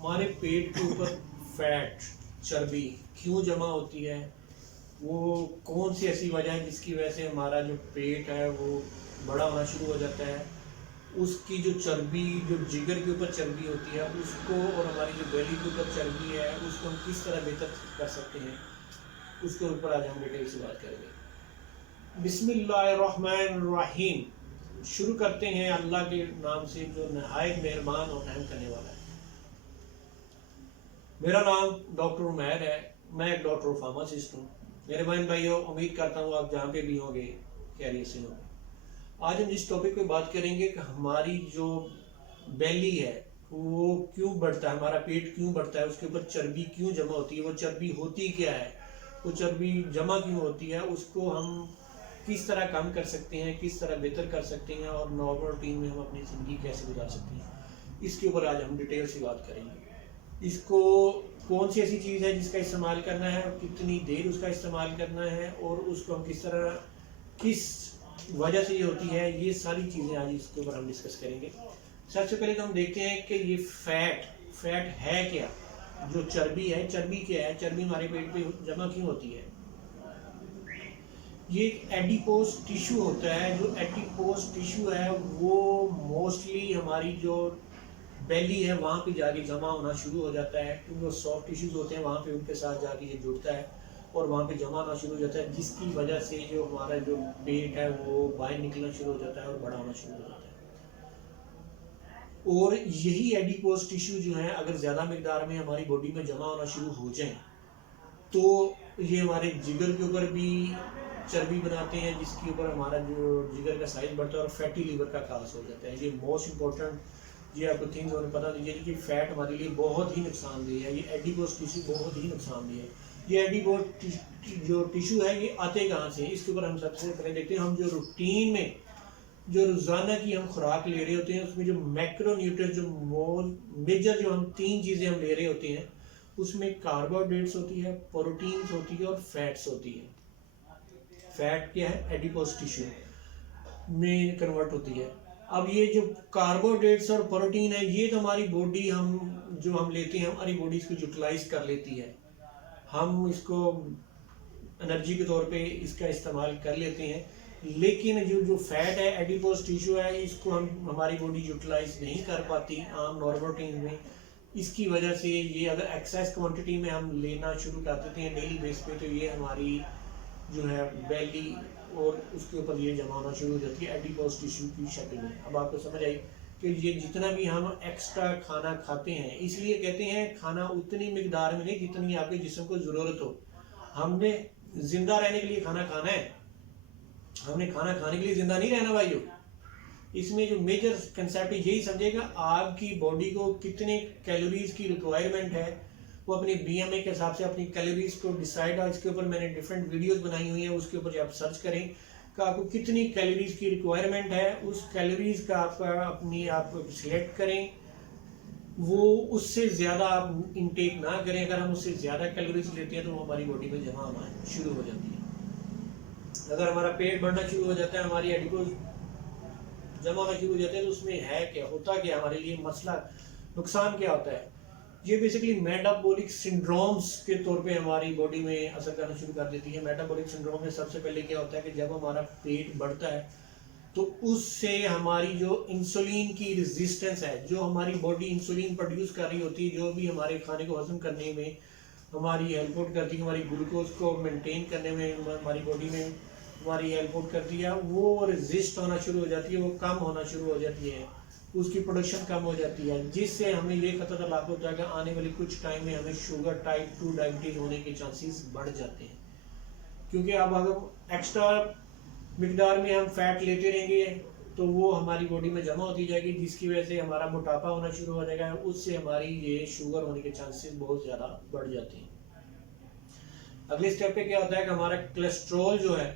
हमारे पेट के ऊपर फैट चर्बी क्यों जमा होती है, वो कौन सी ऐसी वजह है जिसकी वजह से हमारा जो पेट है वो बड़ा होना शुरू हो जाता है। उसकी जो चर्बी, जो जिगर के ऊपर चर्बी होती है उसको, और हमारी जो बेली के ऊपर चर्बी है उसको हम किस तरह बेहतर कर सकते हैं, उसके ऊपर आज हम डिटेल से बात करेंगे। बिस्मिल्लाहिर्रहमानिर्रहीम। शुरू करते हैं अल्लाह के नाम से जो नहायत मेहरबान और रहम करने वाला है। मेरा नाम डॉक्टर उमैर है, मैं एक डॉक्टर फार्मासिस्ट हूँ। मेरे बहन भाइयों, उम्मीद करता हूँ आप जहाँ पे भी होंगे खैरियत से होंगे। आज हम जिस टॉपिक पे बात करेंगे कि हमारी जो बेली है वो क्यों बढ़ता है, हमारा पेट क्यों बढ़ता है, उसके ऊपर चर्बी क्यों जमा होती है, वो चर्बी होती क्या है, वो चर्बी जमा क्यों होती है, उसको हम किस तरह कम कर सकते हैं, किस तरह बेहतर कर सकते हैं और नॉर्मल रूटीन में हम अपनी ज़िंदगी कैसे गुजार सकते हैं, इसके ऊपर आज हम डिटेल से बात करेंगे। इसको कौन सी ऐसी चीज़ है जिसका इस्तेमाल करना है और कितनी देर उसका इस्तेमाल करना है और उसको हम किस तरह, किस वजह से ये होती है, ये सारी चीज़ें आज इसके ऊपर हम डिस्कस करेंगे। सबसे पहले तो हम देखते हैं कि ये फैट है क्या। जो चर्बी है, चर्बी क्या है, चर्बी हमारे पेट पे जमा क्यों होती है। ये एक एडिपोज टिश्यू होता है। जो एडिपोज टिश्यू है वो मोस्टली हमारी जो बेली है वहाँ पे जाके जमा होना शुरू हो जाता है, क्योंकि वो सॉफ्ट टिश्यूज होते हैं, वहाँ पे उनके साथ जाके ये जुड़ता है और वहाँ पे जमा होना शुरू हो जाता है, जिसकी वजह से जो हमारा जो पेट है वो बाहर निकलना शुरू हो जाता है और बड़ा होना शुरू हो जाता है। और यही एडिपोज टिश्यू जो है अगर ज़्यादा मिकदार में हमारी बॉडी में जमा होना शुरू हो जाए तो ये हमारे जिगर के ऊपर भी चर्बी बनाते हैं, जिसके ऊपर हमारा जो जिगर का साइज बढ़ता है और फैटी लीवर का खास हो जाता है। ये मोस्ट इंपॉर्टेंट ये आपको थिंग्स हमें पता दीजिए कि फैट हमारे लिए बहुत ही नुकसानदेह है। ये एडिपोज टिश्यू बहुत ही नुकसानदेह है। ये एडिपोज जो टिश्यू है ये आते कहाँ से, इसके ऊपर हम सबसे पहले देखते हैं। हम जो रूटीन में जो रोज़ाना की हम खुराक ले रहे होते हैं उसमें जो मैक्रोन्यूट्रिएंट्स, जो मेजर जो हम 3 चीज़ें हम ले रहे होते हैं उसमें कार्बोहाइड्रेट्स होती है, प्रोटीन्स होती है और फैट्स होती है। फैट क्या है, एडिपोज टिश्यू में कन्वर्ट होती है। अब ये जो कार्बोहाइड्रेट्स और प्रोटीन है ये तो हमारी बॉडी हम लेते हैं, हमारी बॉडी इसको यूटिलाइज कर लेती है, हम इसको एनर्जी के तौर पे इसका इस्तेमाल कर लेते हैं। लेकिन जो फैट है, एडिपोज टिश्यू है, इसको हमारी बॉडी यूटिलाइज नहीं कर पाती आम नॉर्मल रूटीन में। इसकी वजह से ये अगर एक्सेस क्वांटिटी में हम लेना शुरू कर देते हैं डेली बेस पे तो ये हमारी जो है बेली और उसके ऊपर ये जमा होना शुरू हो जाती है एडिपोज टिश्यू की शक्ल में। अब आपको समझ आई कि ये जितना भी हम एक्स्ट्रा खाना खाते हैं, इसलिए कहते हैं खाना उतनी मिकदार में नहीं जितनी आपके जिस्म को ज़रूरत हो। हमने जिंदा रहने के लिए खाना खाना है, हमने खाना खाने के लिए जिंदा नहीं रहना भाइयों। इसमें जो मेजर कंसेप्ट यही समझेगा, आपकी बॉडी को कितने कैलोरीज की रिक्वायरमेंट है वो अपनी बीएमए के हिसाब से अपनी कैलोरीज को डिसाइड है। इसके ऊपर मैंने डिफरेंट वीडियोस बनाई हुई हैं, उसके ऊपर जब आप सर्च करें कि आपको कितनी कैलोरीज की रिक्वायरमेंट है, उस कैलोरीज का आप सिलेक्ट करें, वो उससे ज़्यादा आप इनटेक ना करें। अगर हम उससे ज़्यादा कैलोरीज लेते हैं तो वो हमारी बॉडी में जमा होना शुरू हो जाती है। अगर हमारा पेट बढ़ना शुरू हो जाता है, हमारी एडिपोज जमा होना शुरू हो जाते हैं, तो उसमें है क्या, होता क्या हमारे लिए मसला, नुकसान क्या होता है। ये बेसिकली मेटाबॉलिक सिंड्रोम्स के तौर पे हमारी बॉडी में असर करना शुरू कर देती है। मेटाबॉलिक सिंड्रोम में सबसे पहले क्या होता है कि जब हमारा पेट बढ़ता है तो उससे हमारी जो इंसुलिन की रेजिस्टेंस है, जो हमारी बॉडी इंसुलिन प्रोड्यूस कर रही होती है, जो भी हमारे खाने को हजम करने में हमारी हेल्प करती है, हमारी ग्लूकोज को मेंटेन करने में हमारी बॉडी में हमारी हेल्प करती है, वो रेजिस्ट होना शुरू हो जाती है, वो कम होना शुरू हो जाती है, उसकी प्रोडक्शन कम हो जाती है, जिससे हमें ये खतरा लाभ होता है कि आने वाले कुछ टाइम में हमें शुगर टाइप 2 डायबिटीज होने के चांसेस बढ़ जाते हैं। क्योंकि अब अगर एक्स्ट्रा मिकदार में हम फैट लेते रहेंगे तो वो हमारी बॉडी में जमा होती जाएगी, जिसकी वजह से हमारा मोटापा होना शुरू हो जाएगा, उससे हमारी ये शुगर होने के चांसेस बहुत ज़्यादा बढ़ जाते हैं। अगले स्टेप पे क्या होता है कि हमारा कोलेस्ट्रॉल जो है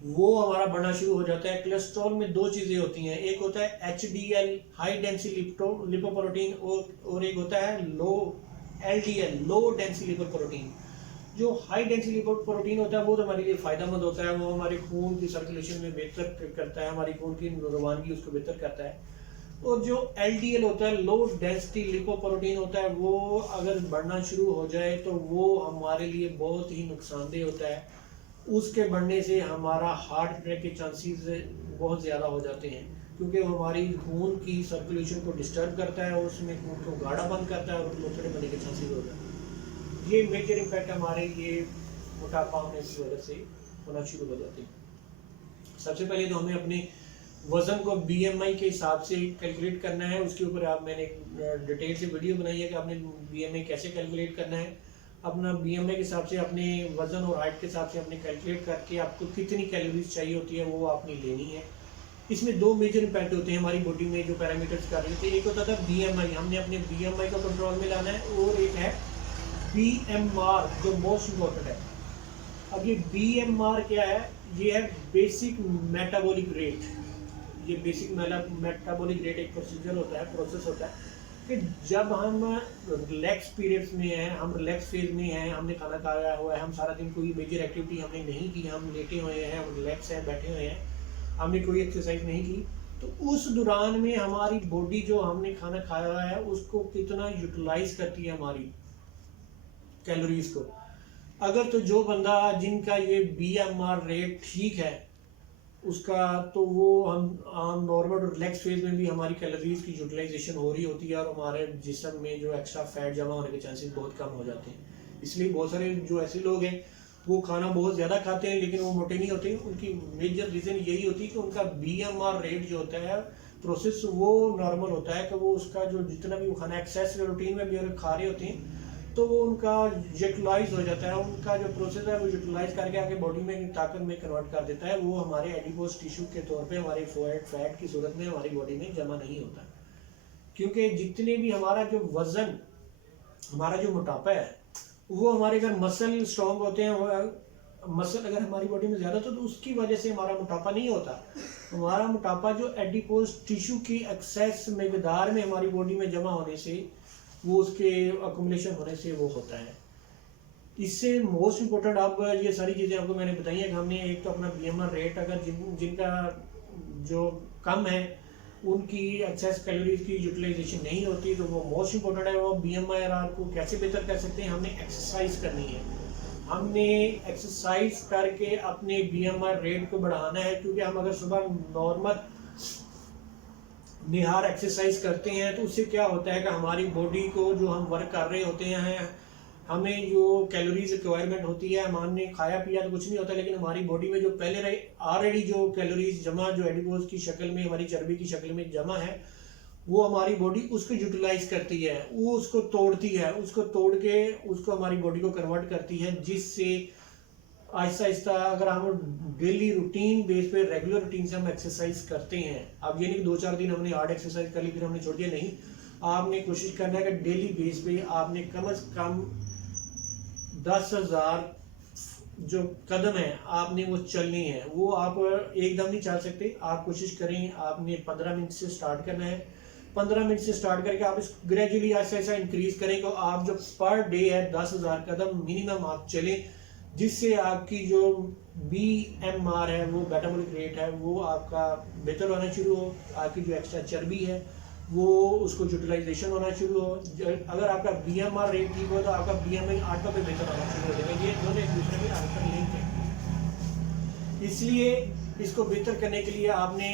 वो हमारा बढ़ना शुरू हो जाता है। कोलेस्ट्रॉल में 2 चीज़ें होती हैं, एक होता है HDL हाई डेंसिटी लिपोप्रोटीन और एक होता है लो LDL लो डेंसिटी लिपोप्रोटीन। जो हाई डेंसिटी लिपोप्रोटीन होता है वो तो हमारे लिए फ़ायदेमंद होता है, वो हमारे खून की सर्कुलेशन में बेहतर करता है, हमारी खून की रवानगी उसको बेहतर करता है। और जो LDL होता है, लो डेंसिटी लिपोप्रोटीन होता है, वो अगर बढ़ना शुरू हो जाए तो वो हमारे लिए बहुत ही नुकसानदेह होता है। उसके बढ़ने से हमारा हार्ट अटैक के चांसेस बहुत ज़्यादा हो जाते हैं, क्योंकि वो हमारी खून की सर्कुलेशन को डिस्टर्ब करता है, उसमें खून को गाढ़ा बंद करता है और लोथड़े बनने के चांसेस हो जाते हैं। ये मेजर इम्पैक्ट हमारे ये मोटापा होने की वजह से होना शुरू हो जाते हैं। सबसे पहले तो हमें अपने वज़न को BMI के हिसाब से कैलकुलेट करना है। उसके ऊपर मैंने डिटेल से वीडियो बनाई है कि आपने BMI कैसे कैलकुलेट करना है। अपना BMI के हिसाब से अपने वज़न और हाइट के हिसाब से अपने कैलकुलेट करके आपको कितनी कैलोरीज चाहिए होती है वो आपने लेनी है। इसमें दो मेजर इम्पैक्ट होते हैं हमारी बॉडी में जो पैरामीटर्स कर रहे थे। एक होता था BMI, हमने अपने BMI को कंट्रोल में लाना है, और एक है BMR जो मोस्ट इम्पोर्टेंट है। अब ये BMR क्या है? ये है बेसिक मेटाबॉलिक रेट। ये बेसिक मेटाबॉलिक रेट एक प्रोसीजर होता है, प्रोसेस होता है कि जब हम रिलैक्स पीरियड्स में हैं, हम रिलैक्स फेज में हैं, हमने खाना खाया हुआ है, हम सारा दिन कोई मेजर एक्टिविटी हमने नहीं की, हम लेटे हुए हैं, हम रिलैक्स हैं, बैठे हुए हैं, हमने कोई एक्सरसाइज नहीं की, तो उस दौरान में हमारी बॉडी जो हमने खाना खाया हुआ है उसको कितना यूटिलाइज करती है हमारी कैलोरीज को। अगर तो जो बंदा जिनका ये BMR रेट ठीक है उसका, तो वो हम नॉर्मल रिलैक्स फेज में भी हमारी कैलोरीज की यूटिलाइजेशन हो रही होती है और हमारे जिस्म में जो एक्स्ट्रा फैट जमा होने के चांसेस बहुत कम हो जाते हैं। इसलिए बहुत सारे जो ऐसे लोग हैं वो खाना बहुत ज़्यादा खाते हैं लेकिन वो मोटे नहीं होते। उनकी मेजर रीज़न यही होती है कि उनका BMR रेट जो होता है प्रोसेस वो नॉर्मल होता है, कि वो उसका जो जितना भी वो खाना एक्सेस रूटीन में भी अगर खा रहे होते हैं तो वो उनका यूटिलाइज हो जाता है, उनका जो प्रोसेस है वो यूटिलाइज करके आगे बॉडी में ताकत में कन्वर्ट कर देता है। वो हमारे एडिपोज टिश्यू के तौर पे हमारे फैट की सूरत में हमारी बॉडी में जमा नहीं होता, क्योंकि जितने भी हमारा जो वजन, हमारा जो मोटापा है, वो हमारे अगर मसल स्ट्रॉन्ग होते हैं, मसल अगर हमारी बॉडी में ज़्यादा तो उसकी वजह से हमारा मोटापा नहीं होता। हमारा मोटापा जो एडिपोज टिश्यू की एक्सेस मकदार में हमारी बॉडी में जमा होने से, वो उसके अकोमोडेशन होने से वो होता है। इससे मोस्ट इम्पोर्टेंट अब ये सारी चीज़ें आपको मैंने बताई है कि हमने एक तो अपना BMR रेट, अगर जिनका जो कम है उनकी एक्सेस कैलोरीज की यूटिलाइजेशन नहीं होती, तो वो मोस्ट इम्पोर्टेंट है वो BMR को कैसे बेहतर कर सकते हैं। हमने एक्सरसाइज करनी है, हमने एक्सरसाइज करके अपने BMR रेट को बढ़ाना है, क्योंकि हम अगर सुबह नॉर्मल निहार एक्सरसाइज करते हैं तो उससे क्या होता है कि हमारी बॉडी को जो हम वर्क कर रहे होते हैं, हमें जो कैलोरीज रिक्वायरमेंट होती है, हमने खाया पिया तो कुछ नहीं होता, लेकिन हमारी बॉडी में जो पहले ऑलरेडी जो कैलोरीज जमा जो एडिपोज की शक्ल में, हमारी चर्बी की शक्ल में जमा है, वो हमारी बॉडी उसको यूटिलाइज करती है, वो उसको तोड़ती है, उसको तोड़ के उसको हमारी बॉडी को कन्वर्ट करती है, जिससे आहिस्ता आहिस्ता अगर हम डेली रूटीन बेस पे रेगुलर रूटीन से हम एक्सरसाइज करते हैं, अब ये नहीं कि 2-4 दिन हमने हार्ड एक्सरसाइज कर ली फिर हमने छोड़ दिया, नहीं, आपने कोशिश करना है कि डेली बेस पे आपने कम से कम 10,000 जो कदम है आपने वो चलनी है। वो आप एकदम नहीं चल सकते, आप कोशिश करें, आपने 15 मिनट से स्टार्ट करना है, 15 मिनट से स्टार्ट करके आप इसको ग्रेजुअली ऐसा ऐसा इंक्रीज करें कि आप जो पर डे है 10,000 कदम मिनिमम आप चलें, जिससे आपकी जो BMR है वो मेटाबॉलिक रेट है वो आपका बेहतर होना शुरू हो, आपकी जो एक्स्ट्रा चर्बी है वो उसको यूटिलाइजेशन होना शुरू हो। अगर आपका BMR रेट ठीक हो तो आपका BMI ऑटो पे बेहतर होना शुरू हो जाएगा। ये दोनों एक दूसरे में आकर लिंक है। इसलिए इसको बेहतर करने के लिए आपने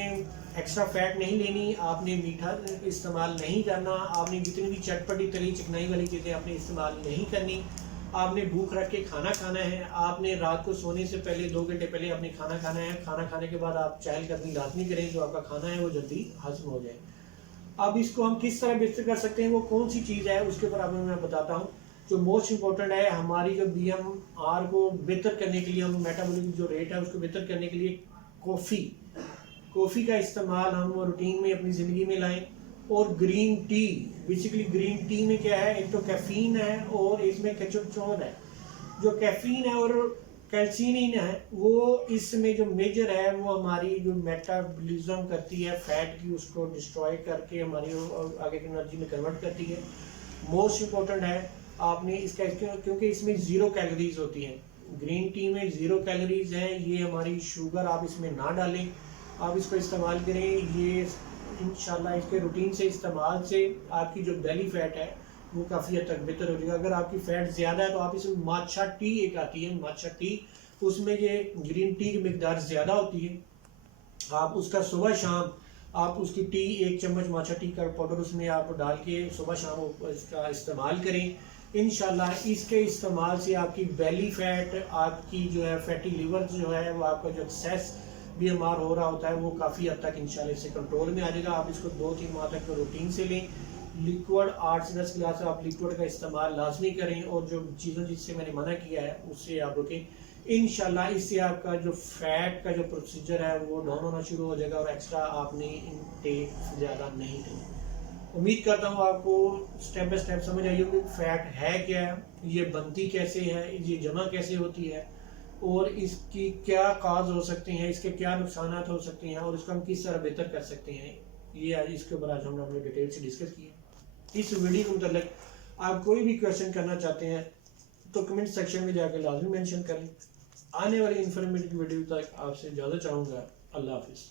एक्स्ट्रा फैट नहीं लेनी, आपने मीठा इस्तेमाल नहीं करना, आपने जितनी भी चटपटी तली चिकनाई वाली चीज़ें आपने इस्तेमाल नहीं करनी, आपने भूख रख के खाना खाना है, आपने रात को सोने से पहले 2 घंटे पहले आपने खाना खाना है, खाना खाने के बाद आप चहलकदमी लाजमी करें, जो आपका खाना है वो जल्दी हजम हो जाए। अब इसको हम किस तरह बेहतर कर सकते हैं, वो कौन सी चीज़ है उसके ऊपर आपको मैं बताता हूँ। जो मोस्ट इम्पोर्टेंट है हमारी जो BMR को बेहतर करने के लिए, हम मेटाबॉलिक जो रेट है उसको बेहतर करने के लिए कॉफ़ी का इस्तेमाल हम रूटीन में अपनी ज़िंदगी में लाएं। और green tea, basically green tea में क्या है, एक तो कैफीन है और इसमें केचोचोन है। जो कैफीन है और कैल्सिनिन है वो इसमें जो मेजर है वो हमारी जो मेटाबॉलिज्म करती है फैट की, उसको डिस्ट्रॉय करके हमारी आगे की एनर्जी में कन्वर्ट करती है। मोस्ट इम्पोर्टेंट है आपने इसका, क्योंकि इसमें 0 कैलोरीज होती हैं, ग्रीन टी में 0 कैलोरीज हैं। ये हमारी शुगर आप इसमें ना डालें, आप इसको इस्तेमाल करें। ये इंशाल्लाह इसके रूटीन से इस्तेमाल से आपकी जो बेली फैट है वो काफ़ी हद तक बेहतर हो जाएगा। अगर आपकी फ़ैट ज़्यादा है तो आप इसमें माचा टी एक आती है, माचा टी, उसमें ये ग्रीन टी की मिकदार ज़्यादा होती है, आप उसका सुबह शाम आप उसकी टी 1 चम्मच माचा टी का पाउडर उसमें आप डाल के सुबह शाम इसका इस्तेमाल करें। इंशाल्लाह इसके इस्तेमाल से आपकी बेली फैट, आपकी जो है फैटी लिवर जो है वो आपका जो एक्सेस भी हमारा हो रहा होता है वो काफ़ी हद तक इंशाल्लाह इससे कंट्रोल में आ जाएगा। आप इसको 2-3 माह तक रूटीन से लें। लिक्विड 8 से 10 गिलास आप लिक्विड का इस्तेमाल लाजमी करें और जो चीज़ों जिससे मैंने मना किया है उससे आप रुकें। इंशाल्लाह इससे आपका जो फैट का जो प्रोसीजर है वो डाउन होना शुरू हो जाएगा और एक्स्ट्रा आपने इनटेक ज़्यादा नहीं लेना। उम्मीद करता हूँ आपको स्टेप बाय स्टेप समझ आई होगी फैट है क्या, ये बनती कैसे है, ये जमा कैसे होती है और इसकी क्या काज हो सकते हैं, इसके क्या नुकसान हो सकते हैं और इसको हम किस तरह बेहतर कर सकते हैं। ये आज इसके ऊपर आज हमने अपने डिटेल से डिस्कस किया। इस वीडियो के मतलब आप कोई भी क्वेश्चन करना चाहते हैं तो कमेंट सेक्शन में जाकर लाजमी मेंशन करें। आने वाली इन्फॉर्मेटिव वीडियो तक आपसे इजाज़त चाहूँगा। अल्लाह हाफिज़।